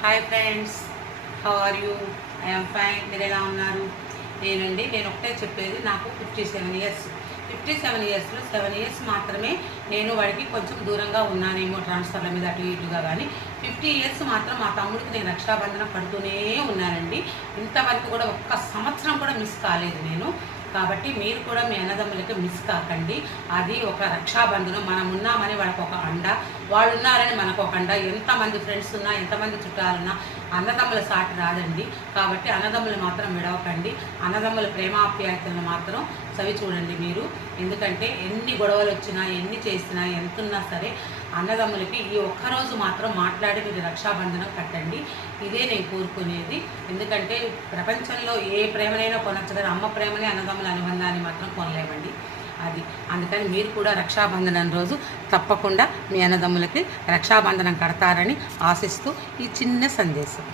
Hi friends, how are you? I'm fine. మీరు ఎలా ఉన్నారు? నేను ఒకటే చెప్పేది, నాకు 57 ఇయర్స్. 57 ఇయర్స్లో 7 ఇయర్స్ మాత్రమే నేను వాడికి కొంచెం దూరంగా ఉన్నానేమో ట్రాన్స్ఫర్ల మీద అటు ఇటుగా. కానీ 50 ఇయర్స్ మాత్రం మా తమ్ముడికి నేను రక్షాబంధనం కడుతూనే ఉన్నానండి. ఇంతవరకు కూడా ఒక్క సంవత్సరం కూడా మిస్ కాలేదు నేను. కాబట్టి మీరు కూడా మీ అన్నదమ్ములకి మిస్ కాకండి. అది ఒక రక్షాబంధనం. మనం ఉన్నామని వాళ్ళకి ఒక అండ, వాళ్ళు ఉన్నారని మనకు ఒక అండ. ఎంతమంది ఫ్రెండ్స్ ఉన్నా, ఎంతమంది చుట్టాలున్నా అన్నదమ్ముల సాటి రాదండి. కాబట్టి అన్నదమ్ములు మాత్రం విడవకండి. అన్నదమ్ముల ప్రేమాప్యాయతలను మాత్రం చవి చూడండి మీరు. ఎందుకంటే ఎన్ని గొడవలు వచ్చినా, ఎన్ని చేసినా, ఎంతున్నా సరే అన్నదమ్ములకి ఈ ఒక్కరోజు మాత్రం మాట్లాడి మీరు రక్షాబంధనం కట్టండి. ఇదే నేను కోరుకునేది. ఎందుకంటే ప్రపంచంలో ఏ ప్రేమనైనా కొనచ్చు, కానీ అమ్మ ప్రేమని, అన్నదమ్ముల అనుబంధాన్ని మాత్రం కొనలేమండి. అది అందుకని మీరు కూడా రక్షాబంధనం రోజు తప్పకుండా మీ అన్నదమ్ములకి రక్షాబంధనం కడతారని ఆశిస్తూ ఈ చిన్న సందేశం.